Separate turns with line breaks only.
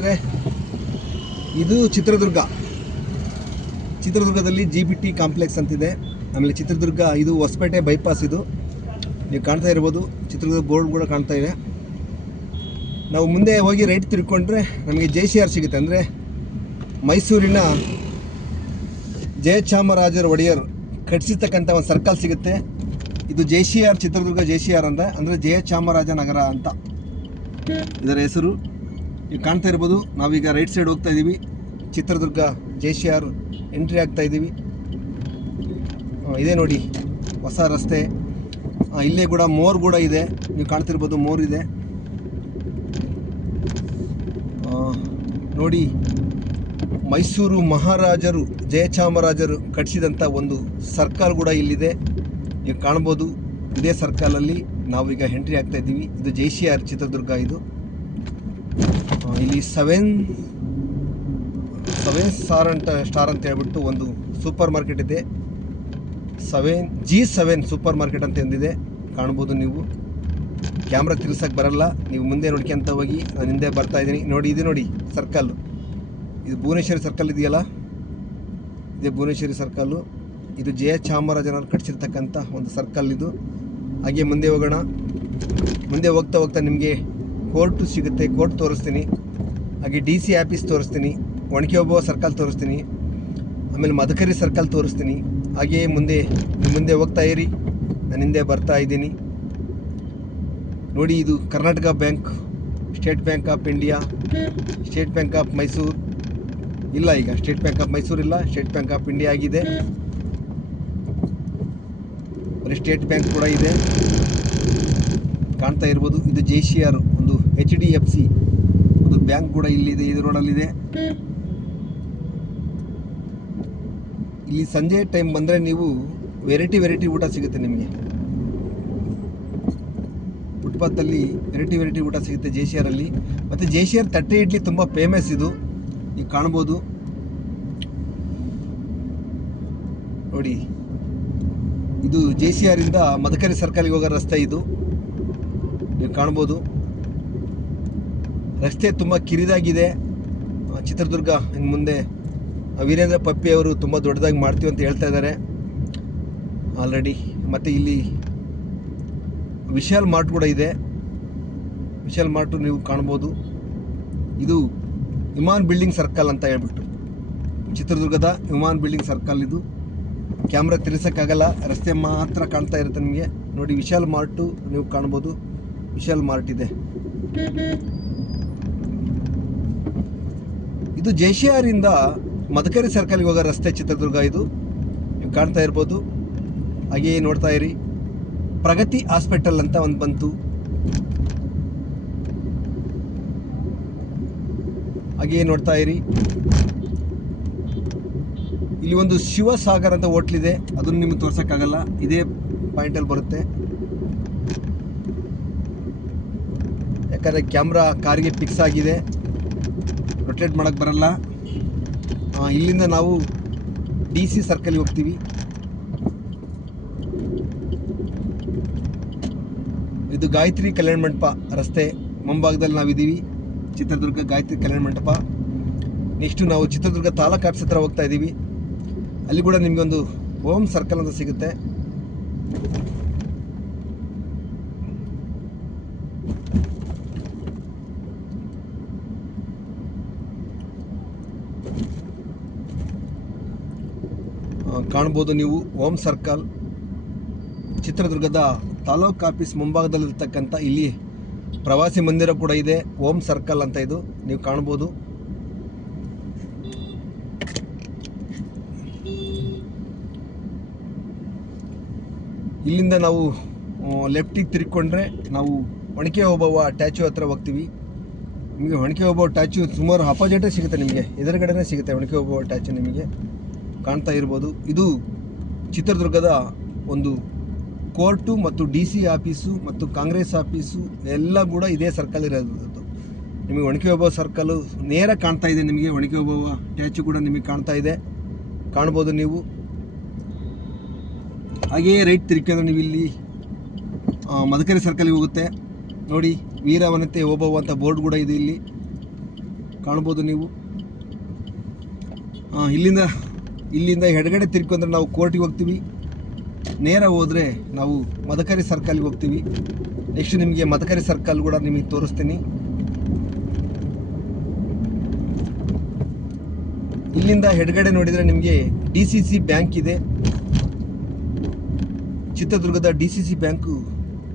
ಸ್ನೇಹಿತರೆ, ಇದು ಚಿತ್ರದುರ್ಗ. ಚಿತ್ರದುರ್ಗದಲ್ಲಿ ಜಿ ಬಿ ಟಿ ಕಾಂಪ್ಲೆಕ್ಸ್ ಅಂತಿದೆ. ಆಮೇಲೆ ಚಿತ್ರದುರ್ಗ, ಇದು ಹೊಸಪೇಟೆ ಬೈಪಾಸ್ ಇದು. ನೀವು ಕಾಣ್ತಾ ಇರ್ಬೋದು, ಚಿತ್ರದುರ್ಗ ಬೋರ್ಡ್ ಕೂಡ ಕಾಣ್ತಾ ಇದೆ. ನಾವು ಮುಂದೆ ಹೋಗಿ ರೈಟ್ ತಿರ್ಕೊಂಡ್ರೆ ನಮಗೆ ಜೆ ಸಿ ಆರ್ ಸಿಗುತ್ತೆ. ಅಂದರೆ ಮೈಸೂರಿನ ಜಯಚಾಮರಾಜರ ಒಡೆಯರ್ ಕಟ್ಟಿಸಿರ್ತಕ್ಕಂಥ ಒಂದು ಸರ್ಕಲ್ ಸಿಗುತ್ತೆ. ಇದು J C R Chitradurga J C R ಅಂದರೆ ಜಯಚಾಮರಾಜ ನಗರ ಅಂತ. ಇದರ ಹೆಸರು ನೀವು ಕಾಣ್ತಾ ಇರ್ಬೋದು, ನಾವೀಗ ರೈಟ್ ಸೈಡ್ ಹೋಗ್ತಾ ಇದ್ದೀವಿ Chitradurga J C R entry ಆಗ್ತಾ ಇದ್ದೀವಿ ಇದೇ ನೋಡಿ, ಹೊಸ ರಸ್ತೆ. ಇಲ್ಲೇ ಕೂಡ ಮೋರ್ ಕೂಡ ಇದೆ. ನೀವು ಕಾಣ್ತಿರ್ಬೋದು ಮೋರ್ ಇದೆ. ನೋಡಿ, ಮೈಸೂರು ಮಹಾರಾಜರು ಜಯಚಾಮರಾಜರು ಕಟ್ಟಿಸಿದಂಥ ಒಂದು ಸರ್ಕಲ್ ಕೂಡ ಇಲ್ಲಿದೆ. ನೀವು ಕಾಣ್ಬೋದು, ಇದೇ ಸರ್ಕಲಲ್ಲಿ ನಾವೀಗ ಎಂಟ್ರಿ ಆಗ್ತಾ ಇದ್ದೀವಿ ಇದು ಜೈ ಸಿ ಆರ್ ಚಿತ್ರದುರ್ಗ ಇದು. ಇಲ್ಲಿ ಸೆವೆನ್ ಸೆವೆನ್ ಸ್ಟಾರ್ ಅಂತ ಸ್ಟಾರ್ ಅಂತ ಹೇಳ್ಬಿಟ್ಟು ಒಂದು ಸೂಪರ್ ಮಾರ್ಕೆಟ್ ಇದೆ. Seven G seven super market ಅಂತ ಎಂದಿದೆ. ಕಾಣ್ಬೋದು ನೀವು. ಕ್ಯಾಮ್ರಾ ತಿರ್ಸಕ್ಕೆ ಬರಲ್ಲ. ನೀವು ಮುಂದೆ ನೋಡ್ಕೊಂತ ಹೋಗಿ, ನಾನು ಹಿಂದೆ ಬರ್ತಾ ಇದ್ದೀನಿ. ನೋಡಿ, ಇದು ನೋಡಿ ಸರ್ಕಲ್ ಇದು ಭುವನೇಶ್ವರಿ ಸರ್ಕಲ್ ಇದೆಯಲ್ಲ? ಇದೇ ಭುವನೇಶ್ವರಿ ಸರ್ಕಲ್ಲು ಇದು ಜಯ ಚಾಮರಾಜನವರು ಕಟ್ಟಿಸಿರ್ತಕ್ಕಂಥ ಒಂದು ಸರ್ಕಲ್ ಇದು. ಹಾಗೆ ಮುಂದೆ ಹೋಗೋಣ. ಮುಂದೆ ಹೋಗ್ತಾ ಹೋಗ್ತಾ ನಿಮಗೆ ಕೋರ್ಟು ಸಿಗುತ್ತೆ, ಕೋರ್ಟ್ ತೋರಿಸ್ತೀನಿ. ಹಾಗೆ ಡಿ ಸಿ ಆಫೀಸ್ ತೋರಿಸ್ತೀನಿ ಒಣಕೆ ಒಬ್ಬ ಸರ್ಕಲ್ ತೋರಿಸ್ತೀನಿ, ಆಮೇಲೆ ಮದಕರಿ ಸರ್ಕಲ್ ತೋರಿಸ್ತೀನಿ. ಹಾಗೆಯೇ ಮುಂದೆ ಮುಂದೆ ಹೋಗ್ತಾ ಇರಿ, ನಾನು ಹಿಂದೆ ಬರ್ತಾ ಇದ್ದೀನಿ. ನೋಡಿ, ಇದು Karnataka bank, state bank of India, state bank of Mysore. ಇಲ್ಲ ಈಗ, ಸ್ಟೇಟ್ ಬ್ಯಾಂಕ್ ಆಫ್ ಮೈಸೂರು ಇಲ್ಲ, ಸ್ಟೇಟ್ ಬ್ಯಾಂಕ್ ಆಫ್ ಇಂಡಿಯಾ ಆಗಿದೆ. ಬರೀ ಸ್ಟೇಟ್ ಬ್ಯಾಂಕ್ ಕೂಡ ಇದೆ. ಕಾಣ್ತಾ ಇರ್ಬೋದು, ಇದು J C R. H D F C ಒಂದು ಬ್ಯಾಂಕ್ ಕೂಡ ಇಲ್ಲಿದೆ ಇದು ರೋಡಲ್ಲಿದೆ. ಇಲ್ಲಿ ಸಂಜೆ ಟೈಮ್ ಬಂದರೆ ನೀವು ವೆರೈಟಿ ವೆರೈಟಿ ಊಟ ಸಿಗುತ್ತೆ ನಿಮಗೆ. ಫುಟ್ಪಾತಲ್ಲಿ ವೆರೈಟಿ ವೆರೈಟಿ ಊಟ ಸಿಗುತ್ತೆ ಜೆ ಸಿ ಆರಲ್ಲಿ ಮತ್ತು ಜೆ ಸಿ ಆರ್ ತಟ್ಟೆ ಇಡ್ಲಿ ತುಂಬ ಫೇಮಸ್ ಇದು. ಈಗ ಕಾಣ್ಬೋದು. ನೋಡಿ. ಇದು ಜೆ ಸಿ ಆರಿಂದ ಮದಕರಿ ಸರ್ಕಲ್ಗೆ ಹೋಗೋ ರಸ್ತೆ ಇದು. ನೀವು ಕಾಣ್ಬೋದು. ರಸ್ತೆ ತುಂಬ ಕಿರಿದಾಗಿದೆ. ಚಿತ್ರದುರ್ಗ ಇನ್ನು ಮುಂದೆ. ವೀರೇಂದ್ರ ಪಪ್ಪಿ ಅವರು ತುಂಬ ದೊಡ್ಡದಾಗಿ ಮಾಡ್ತೀವಿ ಅಂತ ಹೇಳ್ತಾ ಇದ್ದಾರೆ. ಆಲ್ರೆಡಿ ಮತ್ತು ಇಲ್ಲಿ ವಿಶಾಲ್ ಮಾರ್ಟ್ ಕೂಡ ಇದೆ. ವಿಶಾಲ್ ಮಾರ್ಟು ನೀವು ಕಾಣ್ಬೋದು. ಇದು ವಿಮಾನ್ ಬಿಲ್ಡಿಂಗ್ ಸರ್ಕಲ್ ಅಂತ ಹೇಳ್ಬಿಟ್ಟು. ಚಿತ್ರದುರ್ಗದ ವಿಮಾನ್ ಬಿಲ್ಡಿಂಗ್ ಸರ್ಕಲ್ ಇದು. ಕ್ಯಾಮ್ರಾ ತಿರ್ಸೋಕ್ಕಾಗಲ್ಲ. ರಸ್ತೆ ಮಾತ್ರ ಕಾಣ್ತಾ ಇರುತ್ತೆ ನಿಮಗೆ. ನೋಡಿ, ವಿಶಾಲ್ ಮಾರ್ಟು ನೀವು ಕಾಣ್ಬೋದು. ವಿಶಾಲ್ ಮಾರ್ಟ್ ಇದೆ. ಇದು ಜೇಶಿಯಾರಿಂದ ಮದಕರಿ ಸರ್ಕಲ್ಗೆ ಹೋಗೋ ರಸ್ತೆ ಚಿತ್ರದುರ್ಗ ಇದು. ನೀವು ಕಾಣ್ತಾ ಇರ್ಬೋದು. ಹಾಗೆಯೇ ನೋಡ್ತಾ ಇರಿ. ಪ್ರಗತಿ ಹಾಸ್ಪಿಟಲ್ ಅಂತ ಒಂದು ಬಂತು. ಹಾಗೆಯೇ ನೋಡ್ತಾ ಇರಿ. ಇಲ್ಲಿ ಒಂದು ಶಿವಸಾಗರ್ ಅಂತ ಹೋಟ್ಲಿದೆ ಅದನ್ನು ನಿಮ್ಗೆ ತೋರ್ಸೋಕ್ಕಾಗಲ್ಲ. ಇದೇ ಪಾಯಿಂಟಲ್ಲಿ ಬರುತ್ತೆ. ಯಾಕಂದರೆ ಕ್ಯಾಮ್ರಾ ಕಾರಿಗೆ ಫಿಕ್ಸ್ ಆಗಿದೆ. ರೊಟೇಟ್ ಮಾಡೋಕ್ಕೆ ಬರಲ್ಲ. ಇಲ್ಲಿಂದ ನಾವು ಡಿ ಸಿ ಸರ್ಕಲ್ಗೆ ಹೋಗ್ತೀವಿ. ಇದು ಗಾಯತ್ರಿ ಕಲ್ಯಾಣ ಮಂಟಪ ರಸ್ತೆ. ಮುಂಭಾಗದಲ್ಲಿ ನಾವಿದ್ದೀವಿ. ಚಿತ್ರದುರ್ಗ ಗಾಯತ್ರಿ ಕಲ್ಯಾಣ ಮಂಟಪ. ನೆಕ್ಸ್ಟು ನಾವು ಚಿತ್ರದುರ್ಗ ತಾಲೂಕು ಆಫೀಸ್ ಹತ್ರ ಹೋಗ್ತಾ ಇದ್ದೀವಿ. ಅಲ್ಲಿ ಕೂಡ ನಿಮಗೆ ಒಂದು ಹೋಮ್ ಸರ್ಕಲ್ ಅಂತ ಸಿಗುತ್ತೆ. ಕಾಣ್ಬೋದು ನೀವು ಓಂ ಸರ್ಕಲ್ ಚಿತ್ರದುರ್ಗದ ತಾಲೂಕು ಆಫೀಸ್ ಮುಂಭಾಗದಲ್ಲಿರ್ತಕ್ಕಂಥ ಇಲ್ಲಿ ಪ್ರವಾಸಿ ಮಂದಿರ ಕೂಡ ಇದೆ. ಓಂ ಸರ್ಕಲ್ ಅಂತ ಇದು ನೀವು ಕಾಣ್ಬೋದು ಇಲ್ಲಿಂದ ನಾವು ಲೆಫ್ಟಿಗೆ ತಿರ್ಕೊಂಡ್ರೆ ನಾವು ಒಣಕೆ ಓಬವ್ವ ಟ್ಯಾಚು ಹತ್ರ ಹೋಗ್ತೀವಿ. ನಿಮಗೆ ಒಣಕೆ ಓಬವ್ವ ಟ್ಯಾಚು ಸುಮಾರು ಅಪೋಸಿಟೇ ಸಿಗುತ್ತೆ ನಿಮಗೆ. ಎದುರುಗಡೆನೇ ಸಿಗುತ್ತೆ ಒಣಕೆ ಓಬವ್ವ ಟ್ಯಾಚು ನಿಮಗೆ. ಕಾಣ್ತಾ ಇರ್ಬೋದು. ಇದು ಚಿತ್ರದುರ್ಗದ ಒಂದು ಕೋರ್ಟು ಮತ್ತು ಡಿ ಸಿ ಆಫೀಸು ಮತ್ತು ಕಾಂಗ್ರೆಸ್ ಆಫೀಸು ಎಲ್ಲ ಕೂಡ ಇದೇ ಸರ್ಕಲ್ ಇರೋದು ನಿಮಗೆ ಒಣಕೆ ಒಬ್ಬವ ಸರ್ಕಲ್ಲು ನೇರ ಕಾಣ್ತಾ ಇದೆ ನಿಮಗೆ. ಒಣಕೆ ಒಬ್ಬವ ಟ್ಯಾಚು ಕೂಡ ನಿಮಗೆ ಕಾಣ್ತಾ ಇದೆ. ಕಾಣ್ಬೋದು ನೀವು. ಹಾಗೆಯೇ ರೈಟ್ ತಿರ್ಕೊಂಡ್ರೆ ನೀವು ಇಲ್ಲಿ ಮದಕರಿ ಸರ್ಕಲ್ಗೆ ಹೋಗುತ್ತೆ. ನೋಡಿ, ವೀರವನತೆ ಓಬವ್ವ ಅಂತ ಬೋರ್ಡ್ ಕೂಡ ಇದೆ ಇಲ್ಲಿ. ಕಾಣ್ಬೋದು ನೀವು. ಇಲ್ಲಿಂದ ಇಲ್ಲಿಂದ ಎಡಗಡೆ ತಿರ್ಕೊಂಡ್ರೆ ನಾವು ಕೋರ್ಟಿಗೆ ಹೋಗ್ತೀವಿ. ನೇರ ಹೋದರೆ ನಾವು ಮದಕರಿ ಸರ್ಕಲ್ಗೆ ಹೋಗ್ತೀವಿ. ನೆಕ್ಸ್ಟ್ ನಿಮಗೆ ಮದಕರಿ ಸರ್ಕಲ್ ಕೂಡ ನಿಮಗೆ ತೋರಿಸ್ತೀನಿ. ಇಲ್ಲಿಂದ ಎಡಗಡೆ ನೋಡಿದರೆ ನಿಮಗೆ ಡಿ ಸಿ ಸಿ ಬ್ಯಾಂಕ್ ಇದೆ. ಚಿತ್ರದುರ್ಗದ ಡಿ ಸಿ ಸಿ ಬ್ಯಾಂಕು